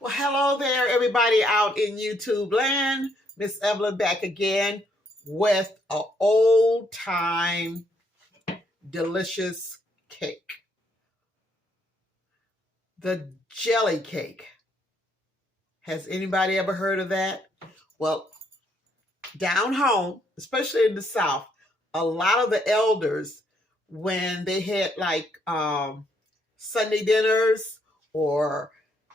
Well, hello there, everybody out in YouTube land. Miss Evelyn back again with an old time delicious cake. The jelly cake. Has anybody ever heard of that? Well, down home, especially in the South, a lot of the elders, when they had like Sunday dinners or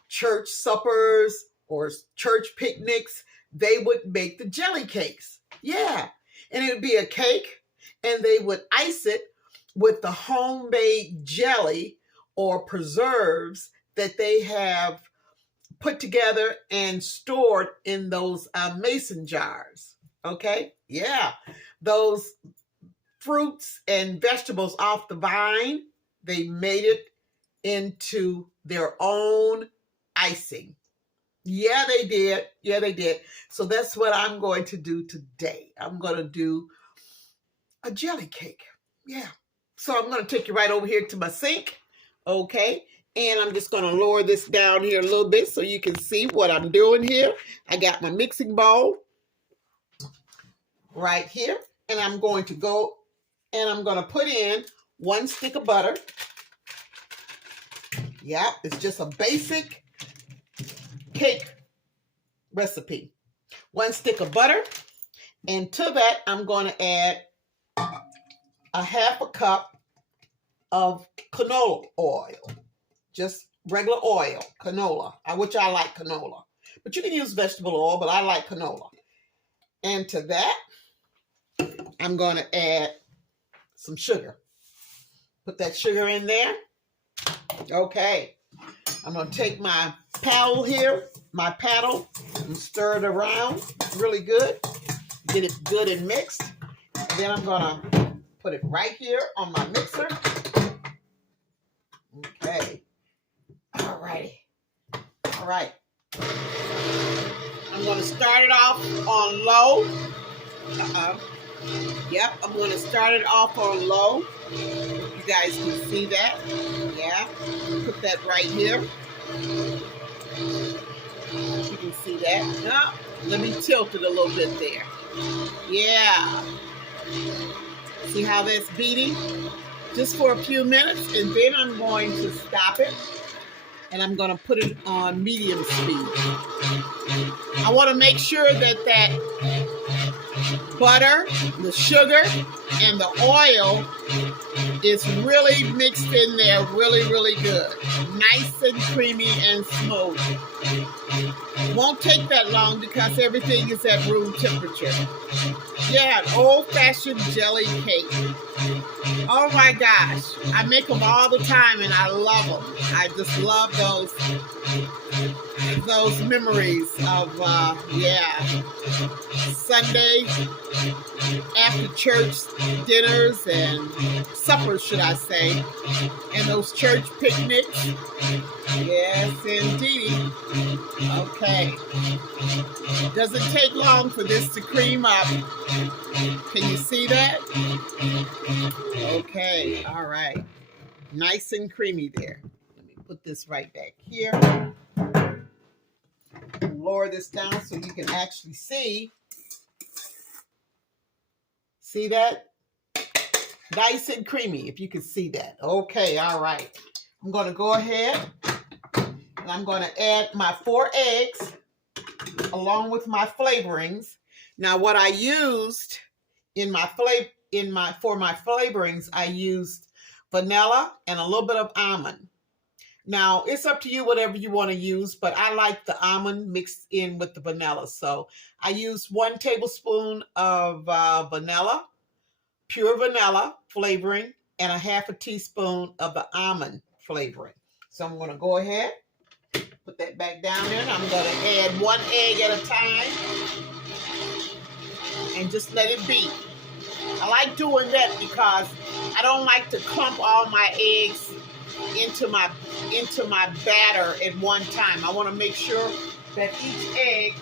church suppers or church picnics, they would make the jelly cakes. Yeah. And it would be a cake, and they would ice it with the homemade jelly or preserves that they have put together and stored in those mason jars. Okay. Yeah. Those fruits and vegetables off the vine, they made it into their own icing. Yeah, they did. Yeah, they did. So that's what I'm going to do today. I'm going to do a jelly cake. Yeah. So I'm going to take you right over here to my sink. Okay. And I'm just going to lower this down here a little bit so you can see what I'm doing here. I got my mixing bowl right here. And I'm going to go and I'm going to put in 1 stick of butter. Yeah, it's just a basic cake recipe. 1 stick of butter. And to that, I'm going to add a 1/2 cup of canola oil. Just regular oil, canola, which I like canola. But you can use vegetable oil, but I like canola. And to that, I'm going to add some sugar. Put that sugar in there. Okay. I'm going to take my paddle here, and stir it around really good. Get it good and mixed. And then I'm going to put it right here on my mixer. Okay. All righty. All right. I'm going to start it off on low. Yep, I'm going to start it off on low. You guys can see that. Yeah. Put that right here. You can see that. Now, let me tilt it a little bit there. Yeah. See how that's beating? Just for a few minutes, and then I'm going to stop it. And I'm going to put it on medium speed. I want to make sure that that butter, the sugar, and the oil is really mixed in there really, really good. Nice and creamy and smooth. It won't take that long because everything is at room temperature. Yeah, an old-fashioned jelly cake. Oh my gosh. I make them all the time and I love them. I just love those memories of, Sunday after church dinners and suppers, should I say, and those church picnics. Yes, indeed. Okay. Doesn't take long for this to cream up. Can you see that? Okay, all right. Nice and creamy there. Let me put this right back here. Lower this down so you can actually see. See that? Nice and creamy, if you can see that. Okay, all right. I'm going to go ahead and I'm going to add my 4 eggs along with my flavorings. Now, what I used for my flavorings, I used vanilla and a little bit of almond. Now, it's up to you whatever you want to use, but I like the almond mixed in with the vanilla. So I used 1 tablespoon of vanilla, pure vanilla flavoring, and a 1/2 teaspoon of the almond flavoring. So I'm going to go ahead, put that back down there, and I'm going to add 1 egg at a time and just let it beat. I like doing that because I don't like to clump all my eggs into my batter at one time. I want to make sure that each egg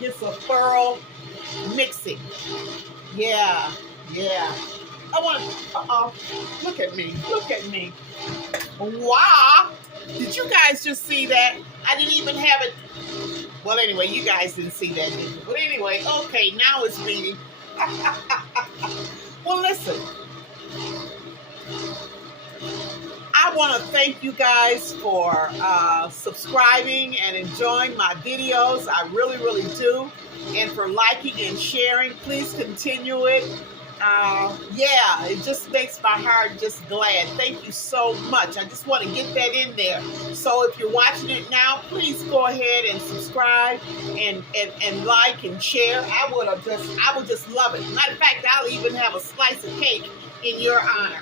gets a thorough mixing. Yeah. I want to, look at me. Look at me. Wow. Did you guys just see that? I didn't even have it. Well, anyway, you guys didn't see that, did you? But anyway, okay, now it's beating. Well, listen. I want to thank you guys for subscribing and enjoying my videos. I really, really do. And for liking and sharing. Please continue it. Yeah, it just makes my heart just glad. Thank you so much. I just want to get that in there. So if you're watching it now, please go ahead and subscribe and like and share. I would just love it. Matter of fact, I'll even have a slice of cake in your honor.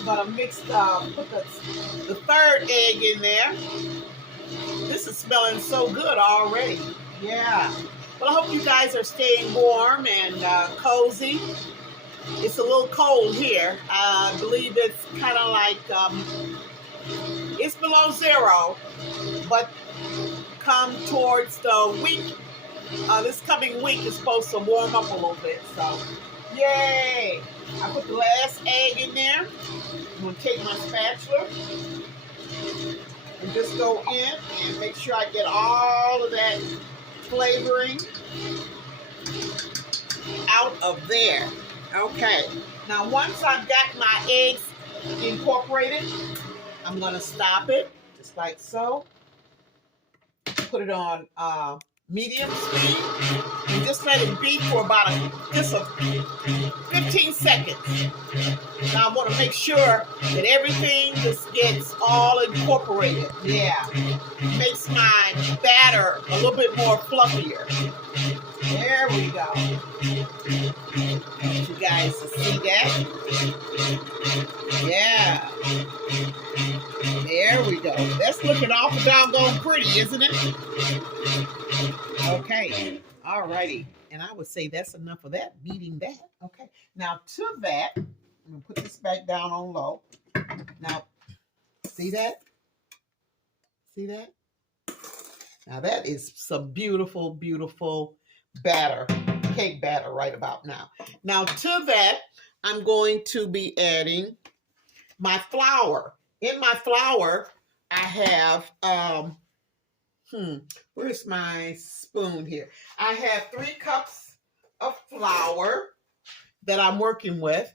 I'm gonna put the third egg in there. This is smelling so good already. Yeah. Well, I hope you guys are staying warm and cozy. It's a little cold here. I believe it's kind of like, it's below zero, but come towards the week, this coming week is supposed to warm up a little bit, so yay! I put the last egg in there. I'm going to take my spatula and just go in and make sure I get all of that flavoring out of there. Okay, now once I've got my eggs incorporated, I'm going to stop it, just like so. Put it on medium speed and just let it beat for about just 15 seconds. Now I want to make sure that everything just gets all incorporated. Yeah, makes my batter a little bit more fluffier. There we go. Want you guys to see that? Yeah. There we go. That's looking awful doggone pretty, isn't it? Okay. All righty. And I would say that's enough of that, beating that. Okay. Now to that, I'm going to put this back down on low. Now, see that? See that? Now that is some beautiful, beautiful batter, cake batter right about now. Now to that, I'm going to be adding my flour. In my flour, I have, where's my spoon here? I have 3 cups of flour that I'm working with.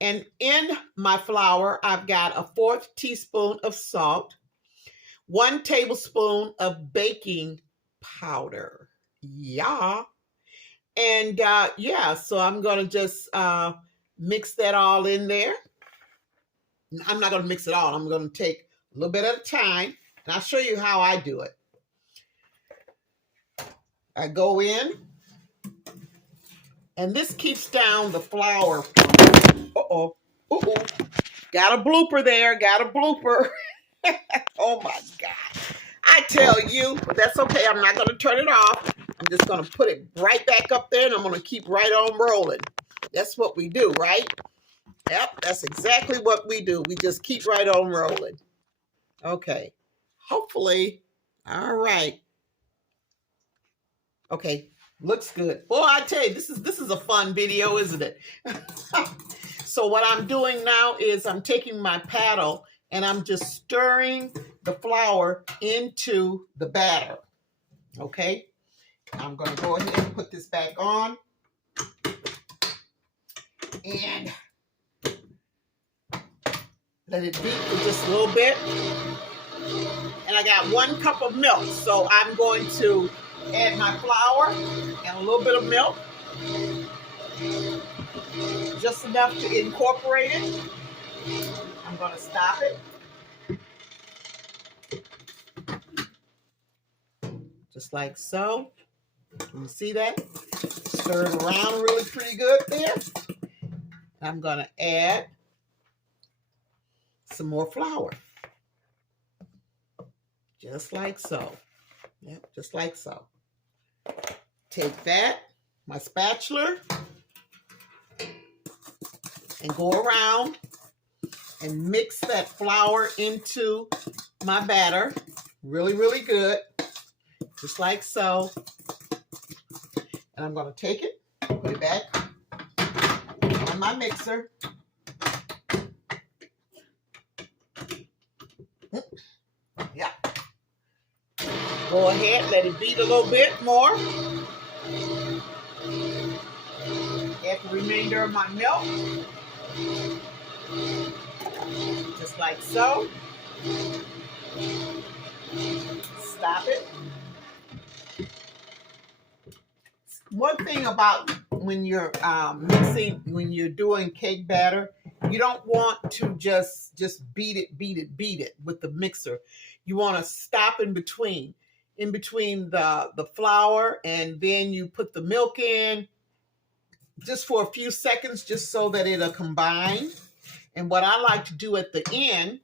And in my flour, I've got a 1/4 teaspoon of salt, 1 tablespoon of baking powder. Yeah. And yeah, so I'm going to just mix that all in there. I'm not going to mix it all. I'm going to take a little bit at a time, and I'll show you how I do it. I go in, and this keeps down the flour. Uh-oh. Uh-oh. Got a blooper there. Got a blooper. Oh, my God. I tell you, but that's okay. I'm not going to turn it off. I'm just going to put it right back up there, and I'm going to keep right on rolling. That's what we do, right? Yep, that's exactly what we do. We just keep right on rolling. Okay. Hopefully. All right. Okay. Looks good. Boy, I tell you, this is a fun video, isn't it? So what I'm doing now is I'm taking my paddle and I'm just stirring the flour into the batter. Okay? I'm going to go ahead and put this back on. And let it beat for just a little bit. And I got 1 cup of milk. So I'm going to add my flour and a little bit of milk. Just enough to incorporate it. I'm going to stop it. Just like so. Can you see that? Stir it around really pretty good there. I'm going to add some more flour. Just like so. Yep, just like so. Take that, my spatula, and go around and mix that flour into my batter. Really, really good. Just like so. And I'm going to take it, put it back on my mixer, Go ahead, let it beat a little bit more. Add the remainder of my milk. Just like so. Stop it. One thing about when you're mixing, when you're doing cake batter, you don't want to just beat it with the mixer. You want to stop in between the flour, and then you put the milk in just for a few seconds, just so that it'll combine. And what I like to do at the end,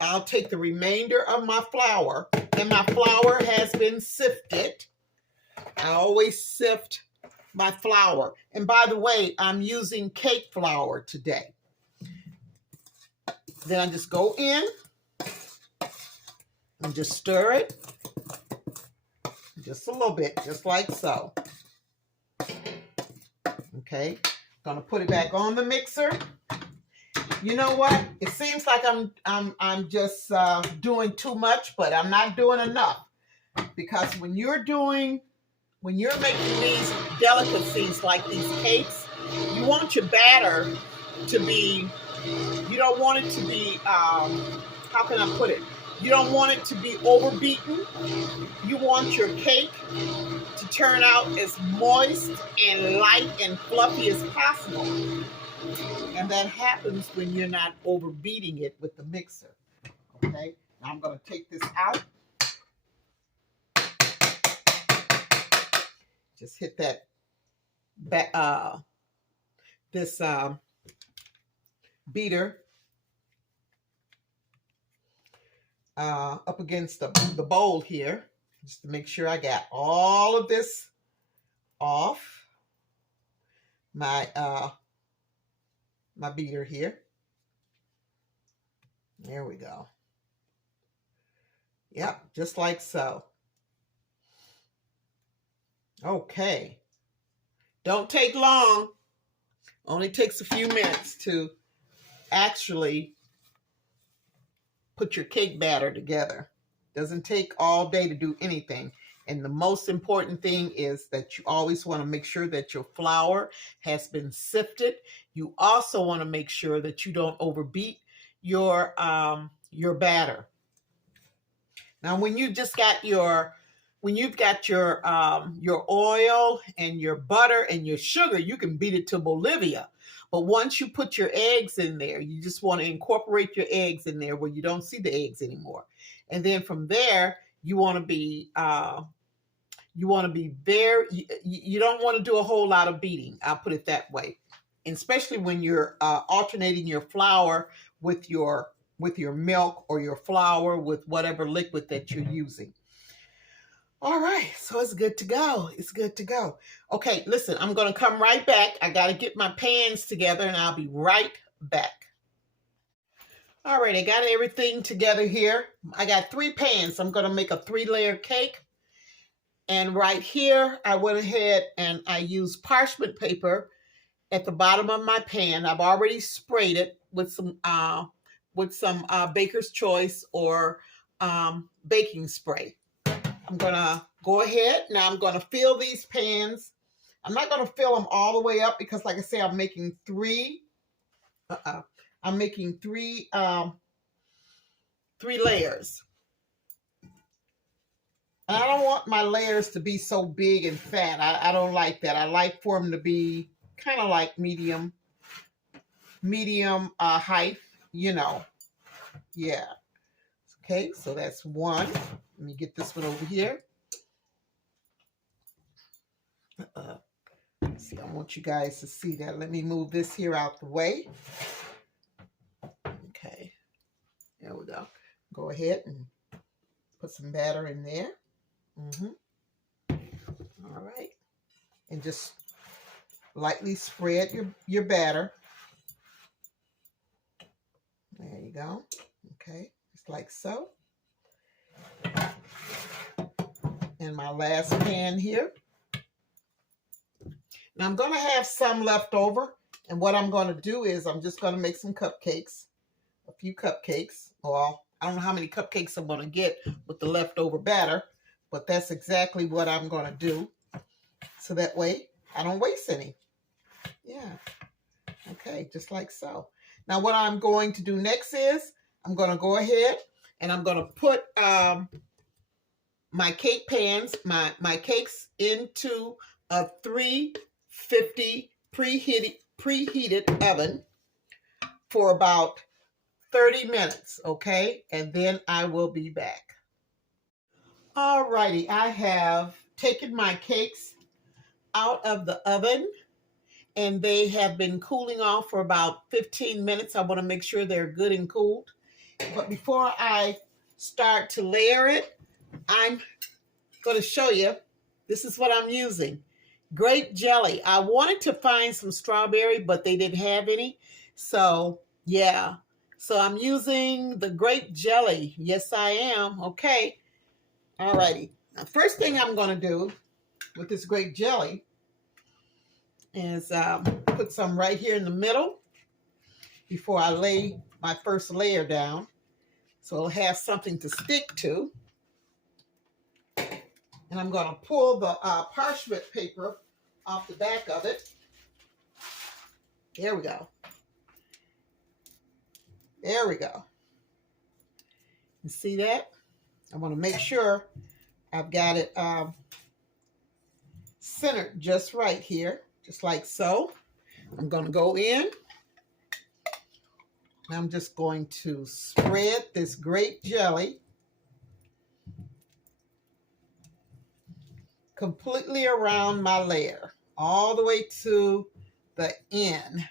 I'll take the remainder of my flour, and my flour has been sifted. I always sift my flour. And by the way, I'm using cake flour today. Then I just go in and just stir it just a little bit, just like so. Okay, gonna put it back on the mixer. You know what? It seems like I'm just doing too much, but I'm not doing enough, because when you're making these delicacies like these cakes, you want your batter to be, you don't want it to be, how can I put it? You don't want it to be overbeaten. You want your cake to turn out as moist and light and fluffy as possible. And that happens when you're not overbeating it with the mixer. Okay, now I'm going to take this out. Just hit that this beater up against the bowl here, just to make sure I got all of this off my my beater here. There we go. Yep, just like so. Okay. Don't take long. Only takes a few minutes to actually put your cake batter together. Doesn't take all day to do anything. And the most important thing is that you always want to make sure that your flour has been sifted. You also want to make sure that you don't overbeat your batter. Now, when you've got your oil and your butter and your sugar, you can beat it to Bolivia. But once you put your eggs in there, you just want to incorporate your eggs in there where you don't see the eggs anymore. And then from there, you want to be very, you don't want to do a whole lot of beating. I'll put it that way. And especially when you're alternating your flour with your milk, or your flour with whatever liquid that you're using. All right, so it's good to go. It's good to go. Okay, listen, I'm going to come right back. I got to get my pans together, and I'll be right back. All right, I got everything together here. I got 3 pans. I'm going to make a 3-layer cake. And right here, I went ahead and I used parchment paper at the bottom of my pan. I've already sprayed it with some Baker's Choice or baking spray. I'm going to go ahead. Now I'm going to fill these pans. I'm not going to fill them all the way up because, like I say, I'm making 3. I'm making 3 layers. And I don't want my layers to be so big and fat. I don't like that. I like for them to be kind of like medium height, you know. Yeah. Okay, so that's 1. Let me get this one over here. See, I want you guys to see that. Let me move this here out the way. Okay, there we go. Go ahead and put some batter in there. All right, and just lightly spread your batter. There you go. Okay, just like so. And my last pan here. Now I'm going to have some left over, and what I'm going to do is I'm just going to make some cupcakes, a few cupcakes. Well, I don't know how many cupcakes I'm going to get with the leftover batter, but that's exactly what I'm going to do. So that way I don't waste any. Yeah. Okay, just like so. Now what I'm going to do next is I'm going to go ahead and I'm going to put my cake pans, my cakes into a 350 preheated oven for about 30 minutes, okay? And then I will be back. All righty, I have taken my cakes out of the oven and they have been cooling off for about 15 minutes. I want to make sure they're good and cooled. But before I start to layer it, I'm going to show you, this is what I'm using. Grape jelly. I wanted to find some strawberry, but they didn't have any. So, yeah. So I'm using the grape jelly. Yes, I am. Okay. All righty. Now, first thing I'm going to do with this grape jelly is put some right here in the middle before I lay my first layer down. So it'll have something to stick to. And I'm going to pull the parchment paper off the back of it. There we go. There we go. You see that? I want to make sure I've got it centered just right here, just like so. I'm going to go in. I'm just going to spread this grape jelly completely around my layer, all the way to the end.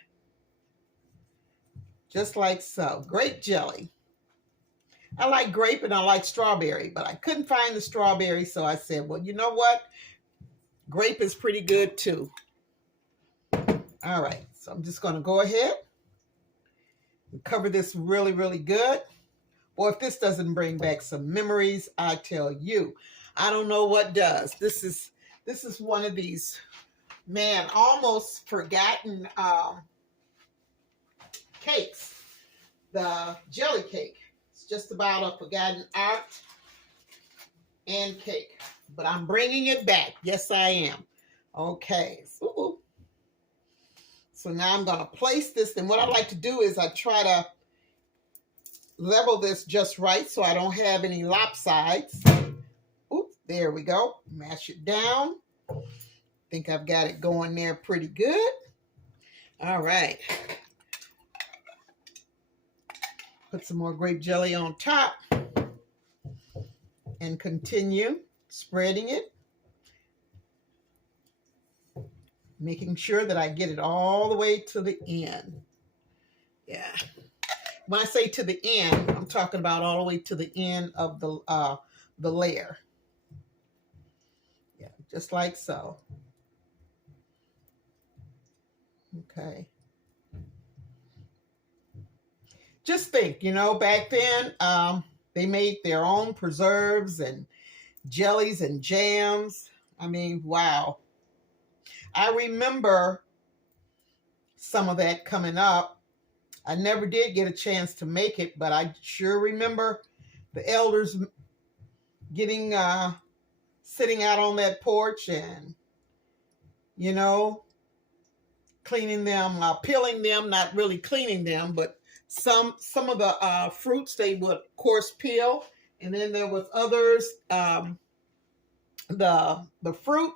Just like so. Grape jelly. I like grape and I like strawberry, but I couldn't find the strawberry, so I said, well, you know what? Grape is pretty good too. All right, so I'm just going to go ahead and cover this really, really good. Or if this doesn't bring back some memories, I tell you, I don't know what does. This is one of these, man, almost forgotten cakes. The jelly cake. It's just about a forgotten art and cake. But I'm bringing it back. Yes, I am. Okay. So now I'm going to place this. And what I like to do is I try to level this just right so I don't have any lopsides. Oops, there we go. Mash it down. Think I've got it going there pretty good. All right. Put some more grape jelly on top and continue spreading it. Making sure that I get it all the way to the end. Yeah. When I say to the end, I'm talking about all the way to the end of the layer. Yeah, just like so. Okay. Just think, you know, back then, they made their own preserves and jellies and jams. I mean, wow. I remember some of that coming up. I never did get a chance to make it, but I sure remember the elders getting, sitting out on that porch and, you know, cleaning them, peeling them, not really cleaning them, but some of the fruits they would, of course, peel. And then there was others, the fruit,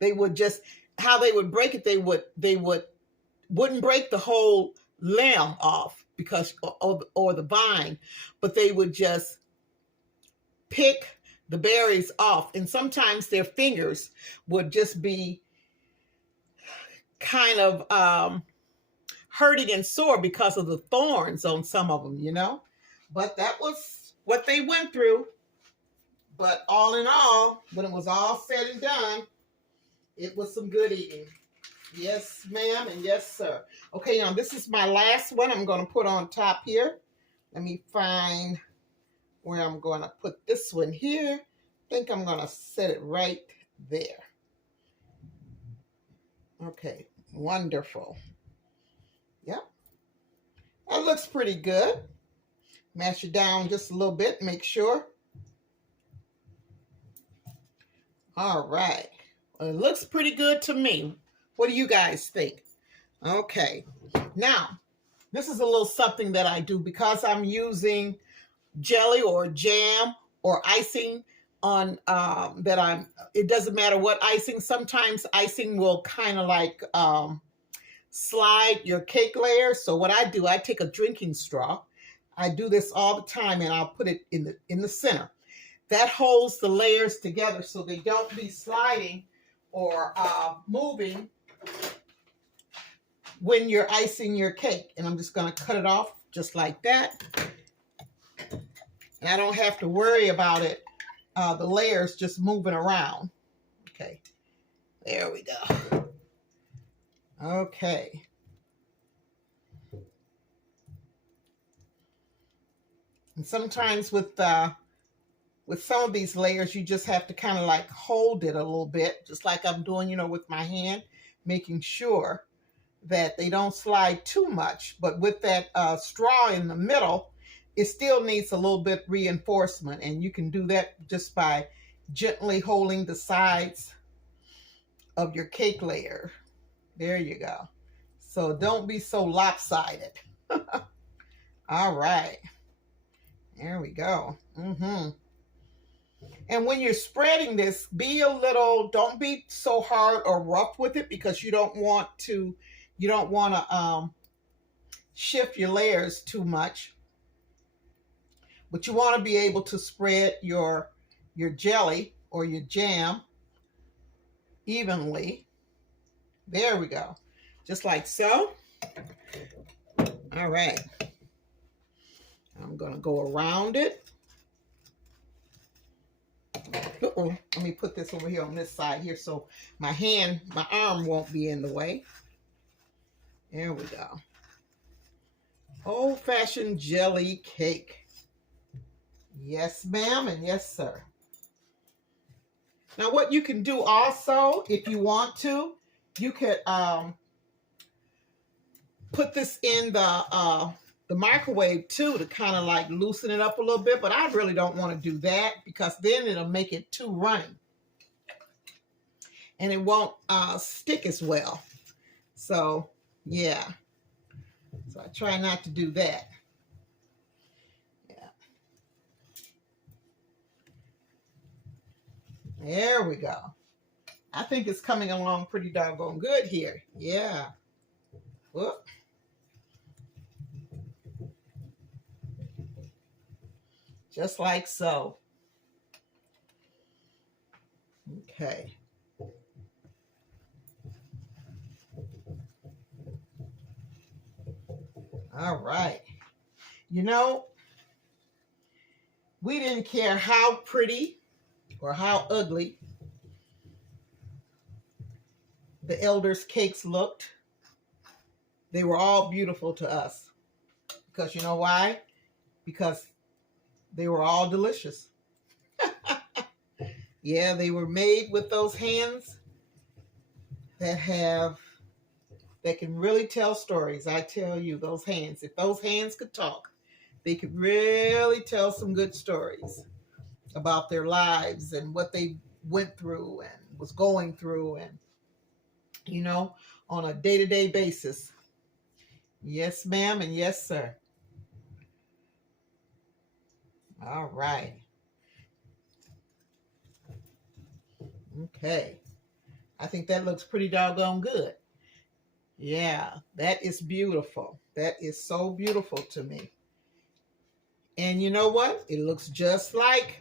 they would just, how they would break it, they wouldn't break the whole limb off because or the vine, but they would just pick the berries off, and sometimes their fingers would just be kind of hurting and sore because of the thorns on some of them, you know. But that was what they went through. But all in all, when it was all said and done, it was some good eating. Yes, ma'am, and yes, sir. Okay, now this is my last one I'm going to put on top here. Let me find where I'm going to put this one here. I think I'm going to set it right there. Okay, wonderful. Yep, that looks pretty good. Mash it down just a little bit, make sure. All right. Well, it looks pretty good to me. What do you guys think? Okay. Now, this is a little something that I do because I'm using jelly or jam or icing on it doesn't matter what icing. Sometimes icing will kind of like slide your cake layer. So what I do, I take a drinking straw. I do this all the time, and I'll put it in the center. That holds the layers together so they don't be sliding or moving when you're icing your cake. And I'm just going to cut it off just like that. And I don't have to worry about it, the layers just moving around. Okay, there we go. Okay. And sometimes with some of these layers, you just have to kind of like hold it a little bit, just like I'm doing, you know, with my hand, making sure that they don't slide too much. But with that straw in the middle, it still needs a little bit reinforcement. And you can do that just by gently holding the sides of your cake layer. There you go. So don't be so lopsided. All right. There we go. And when you're spreading this, don't be so hard or rough with it, because you don't want to shift your layers too much. But you want to be able to spread your jelly or your jam evenly. There we go. Just like so. All right. I'm going to go around it. Uh-oh. Let me put this over here on this side here so my arm won't be in the way. There we go. Old-fashioned jelly cake. Yes, ma'am, and yes, sir. Now, what you can do also, if you want to, you could put this in the microwave too, to kind of like loosen it up a little bit. But I really don't want to do that, because then it'll make it too runny and it won't stick as well. So yeah, so I try not to do that. Yeah, there we go. I think it's coming along pretty doggone good here. Yeah. Whoop. Just like so. Okay. All right. You know, we didn't care how pretty or how ugly the elders' cakes looked. They were all beautiful to us. Because you know why? Because they were all delicious. Yeah, they were made with those hands that can really tell stories. I tell you, those hands, if those hands could talk, they could really tell some good stories about their lives and what they went through and was going through, and, you know, on a day-to-day basis. Yes, ma'am, and yes, sir. All right. Okay. I think that looks pretty doggone good. Yeah, that is beautiful. That is so beautiful to me. And you know what? It looks just like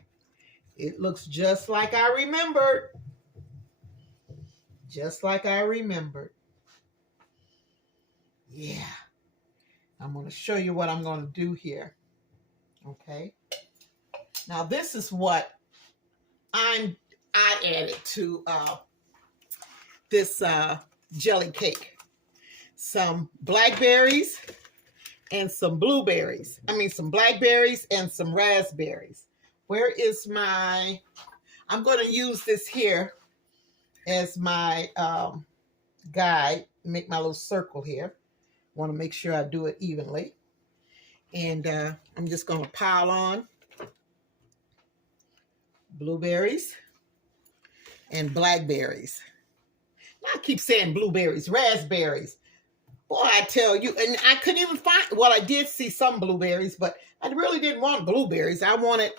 I remembered. Just like I remembered. Yeah. I'm going to show you what I'm going to do here. Okay. Now this is what I added to this jelly cake. Some blackberries and some blueberries. Some blackberries and some raspberries. Where is I'm going to use this here as my guide. Make my little circle here. Want to make sure I do it evenly. And I'm just going to pile on blueberries and blackberries. Now I keep saying blueberries, raspberries. Boy, I tell you, and I couldn't even find, well, I did see some blueberries, but I really didn't want blueberries. I wanted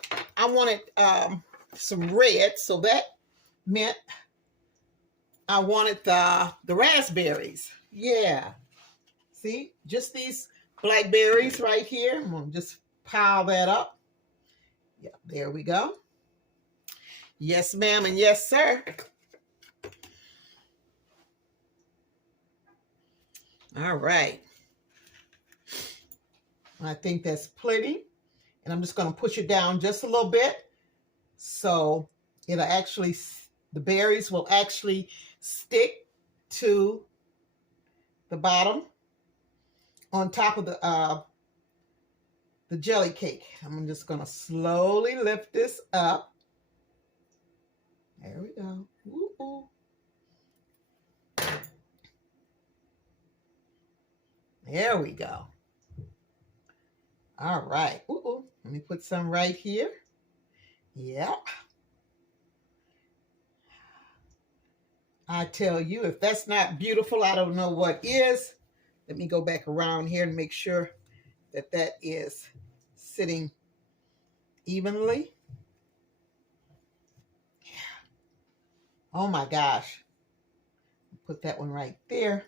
some red, so that meant I wanted the raspberries. Yeah. See, just these blackberries right here. I'm going to just pile that up. Yeah, there we go. Yes, ma'am, and yes, sir. All right. I think that's plenty. And I'm just going to push it down just a little bit. So it'll actually, the berries will actually stick to the bottom on top of the jelly cake. I'm just going to slowly lift this up. There we go. Ooh. There we go. All right. Ooh. Let me put some right here. Yep. I tell you, if that's not beautiful, I don't know what is. Let me go back around here and make sure that that is sitting evenly. Oh my gosh. Put that one right there.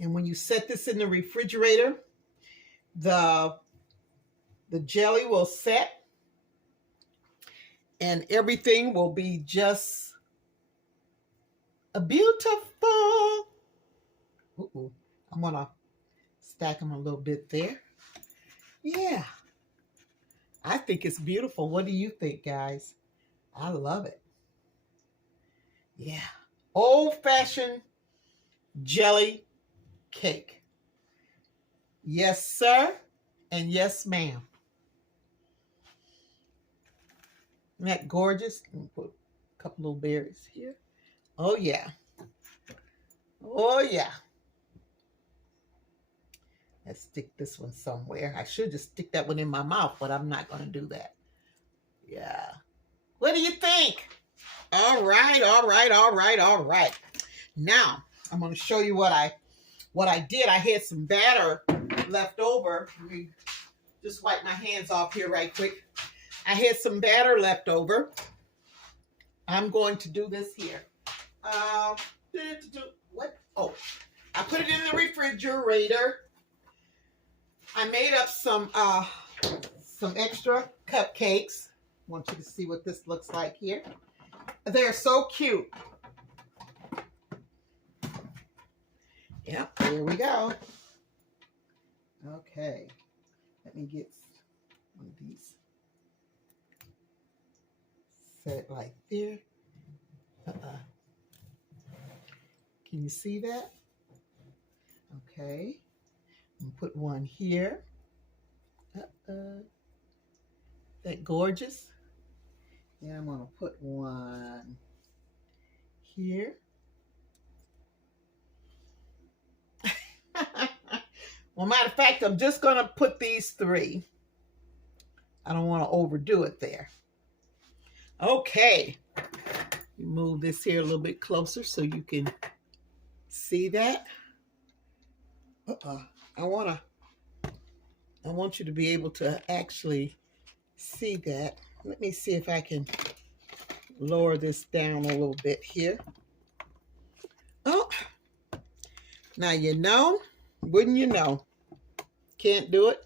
And when you set this in the refrigerator, the jelly will set and everything will be just a beautiful. Ooh, I'm gonna stack them a little bit there. Yeah, I think it's beautiful. What do you think, guys? I love it. Yeah, old-fashioned jelly cake. Yes, sir, and yes, ma'am. Isn't that gorgeous? Let me put a couple little berries here. Oh, yeah. Oh, yeah. Let's stick this one somewhere. I should just stick that one in my mouth, but I'm not going to do that. Yeah. What do you think? All right, all right, all right, all right. Now, I'm going to show you what I did. I had some batter left over. Let me just wipe my hands off here right quick. I had some batter left over. I'm going to do this here. What? Oh, I put it in the refrigerator. I made up some extra cupcakes. I want you to see what this looks like here. They're so cute. Yep, here we go. Okay, let me get one of these. Set it like there. Can you see that? Okay. I'm gonna put one here. That gorgeous? And I'm gonna put one here. Well, matter of fact, I'm just gonna put these three. I don't want to overdo it there. Okay. Move this here a little bit closer so you can see that. I want you to be able to actually see that. Let me see if I can lower this down a little bit here. Oh, now you know, wouldn't you know? Can't do it,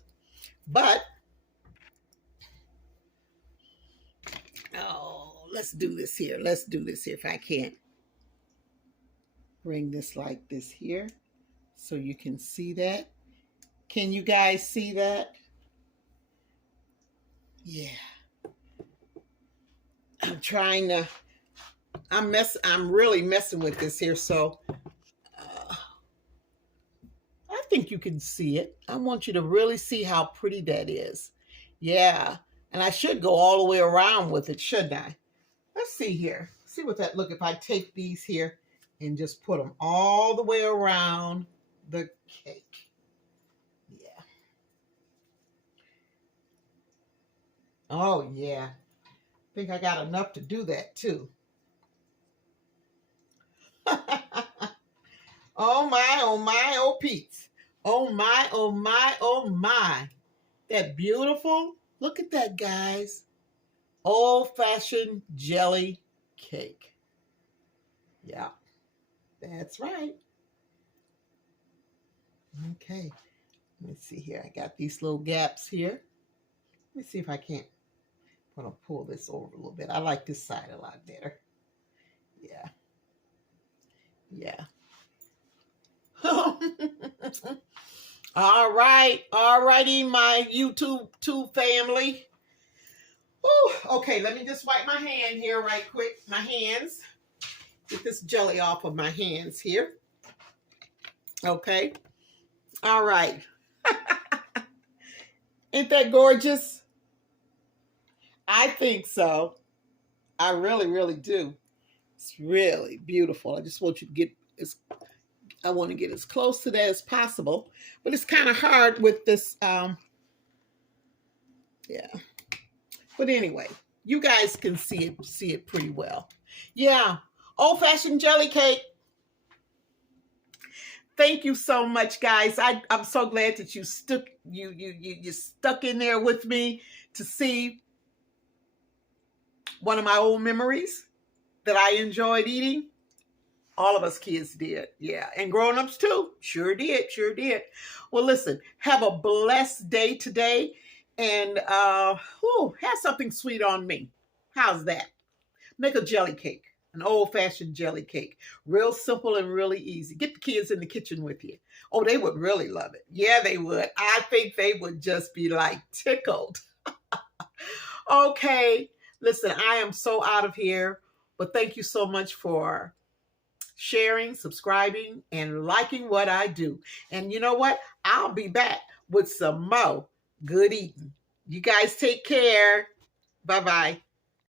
but oh, let's do this here. Let's do this here if I can't. Bring this like this here so you can see that. Can you guys see that? Yeah. I'm really messing with this here, so I think you can see it. I want you to really see how pretty that is. Yeah. And I should go all the way around with it, shouldn't I? Let's see here. See what that look if I take these here and just put them all the way around the cake. Yeah. Oh, yeah. I think I got enough to do that too. Oh my, oh my, oh Pete. Oh my, oh my, oh my. That beautiful. Look at that, guys. Old-fashioned jelly cake. Yeah, that's right. Okay. Let me see here. I got these little gaps here. Let me see if I can't. I'm going to pull this over a little bit. I like this side a lot better. Yeah. Yeah. All right. All righty, my YouTube family. Ooh, okay, let me just wipe my hand here right quick. My hands. Get this jelly off of my hands here. Okay. All right. Ain't that gorgeous? I think so. I really, really do. It's really beautiful. I just want you to get I want to get as close to that as possible. But it's kind of hard with this. Yeah. But anyway, you guys can see it pretty well. Yeah. Old-fashioned jelly cake. Thank you so much, guys. I'm so glad that you stuck in there with me to see one of my old memories that I enjoyed eating. All of us kids did. Yeah. And grown-ups too. Sure did. Sure did. Well, listen, have a blessed day today. And have something sweet on me. How's that? Make a jelly cake. An old-fashioned jelly cake. Real simple and really easy. Get the kids in the kitchen with you. Oh, they would really love it. Yeah, they would. I think they would just be like tickled. Okay. Listen, I am so out of here. But thank you so much for sharing, subscribing, and liking what I do. And you know what? I'll be back with some more good eating. You guys take care. Bye-bye.